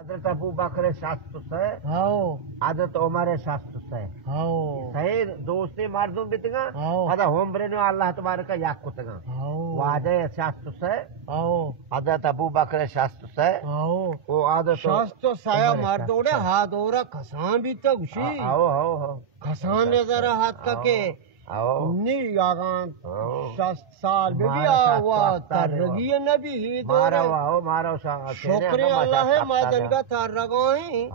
हजरत अबू बकर शास्त्र से हजरत उमर शास्त्र से सही दोस्ती मर्दों बितगा अदा होमरे नो अल्लाह तबारक याकुतगा वादे शास्त्र से हजरत अबू बकर शास्त्र से वो आदत शास्त्र साया मर्दोड़े हाथ ओरा खसान भी तो उसी खसान ने जरा हाथ के नहीं आगान साल में भी आवा तरगी नबी ही मारा मारा शुक्र अल्लाह है मादन का तार रगाई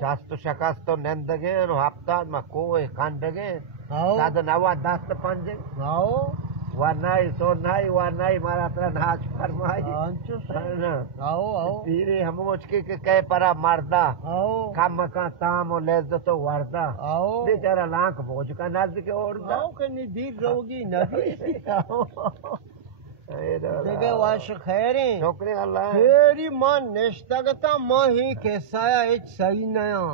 शास्त्र शकास्त तो नंदगे हफ्ता में कोई खंडगे साध नवा दस्त पंजे वरनाई सो नहीं वरनाई मारा तरह नाच फरमाई तीरे हम मुझके के कह परा मर्दा कम का ताम और लेज़्ज़त वर्दा बेचारा लाख बोझ का नज़ के और कनी दीर रोगी नबी देखे वाश खैरे शुक्र अल्लाह तेरी मां नेश्तगता मां ही कैसाया एक सही नया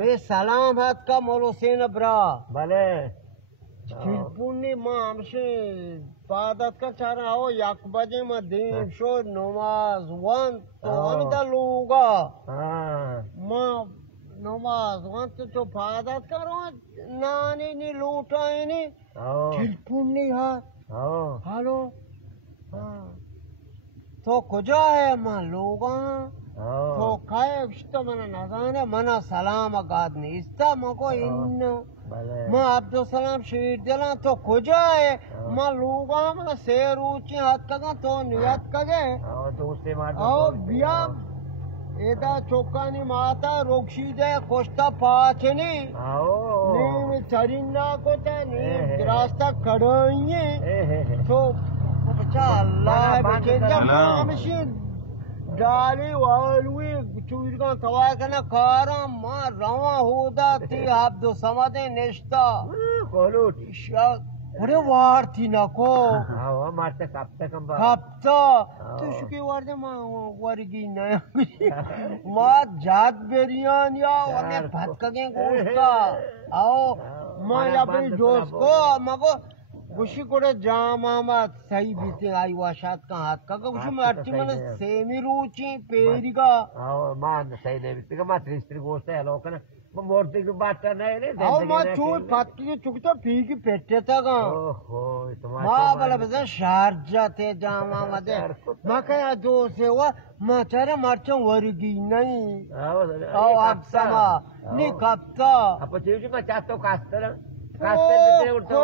मैं सलाम हाथ का मोलो सेन ब्रा भले पुण्य मां हमसे इबादत का चारा आओ यक बजे में दिन शो नमाज वन तो अंदर लोगा मां नमाज वन तो इबादत करो नानी नी लूटाए नी पुण्य हाथ हेलो तो कुजा है मां लोगा तो खाए तो मना नजाने मना सलाम आगाद नहीं इसता मको इन मां अब्दुल सलाम शहीद दिला तो खुजा है मां लोगा मना शेर ऊंची हाथ कगा तो नियत कगे दोस्ती मार बिया एदा चौकानी माता रोक्षी दे कोष्टा पाचनी नी चरिन्ना को नी रास्ता खड़ाइए तो बच्चा अल्लाह बचे जब डाली वालवी चूरगा तवाय करना कारा मां रवा होदा ती अब्दुल समदे नेश्ता कोलू अरे वार थी ना को मारते कपता तो शुके वार दे मां वर्गी नया मां जात बेरियान या और भात कगे गोश्ता आओ मां अपनी दोस्त को मगो गुशी कोड़े जामा सही बीते आई वाशात का हाथ का गुशी में अर्ची मन सेमी रूची पेरिगा मान सही नहीं बीते मां त्रिस्त्री गोश्त है लोकन मूर्ति की बात करना है रे आओ मां चूर पत्ती की चुकता पी की पेटे तक ओहो मां बला बजा शारजा ते जामा मदे मां कया दो से हुआ मां चारे मरचों वर्गी नहीं आओ आप समा नी कप्ता अब चीज में चाहतो कास्तर कास्तर उठो